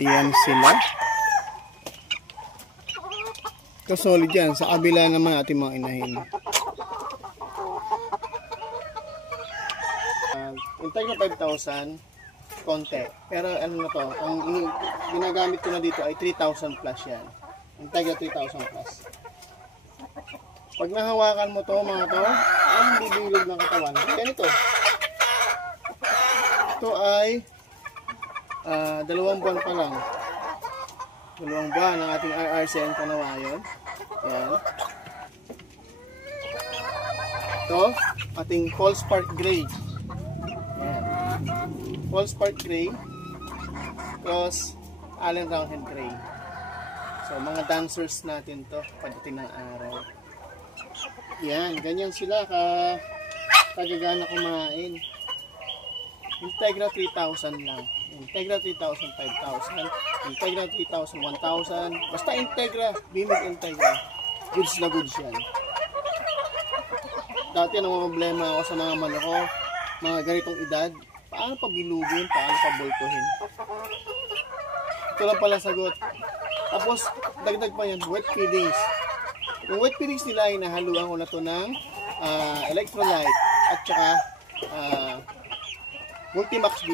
Iyan sila. Ito solid yan. Sa kabila naman ating mga inahin. Intake na 5,000. Konti. Pero ano na to, ang ginagamit ko na dito ay 3,000 plus yan. Intake na 3,000 plus. Pag nahawakan mo to mga to, ang bibilog ng katawan. Ganito. Ito ay 2 buwan pa lang. 2 buwan ng ating RRCN Kanawayon. Ayan. Ito, ating Falspark Gray. Ayan. Falspark Gray plus Allen Roundhead Gray. So, mga dancers natin to pagdating ng araw. Yan, ganyan sila kagagana kumain. Integra 3,000 lang. Integra 3,000, 5,000. Integra 3,000, 1,000. Basta Integra, Bimig Integra. Goods na goods yan. Dati nang problema ako sa mga manok ko, mga ganitong edad. Paano pabilugin? Paano pabultuhin? Ito lang pala sagot. Tapos, dagdag pa yan, wet feedings. Yung wet feedings nila ay nahaluan ko na to ng electrolyte at saka Multimax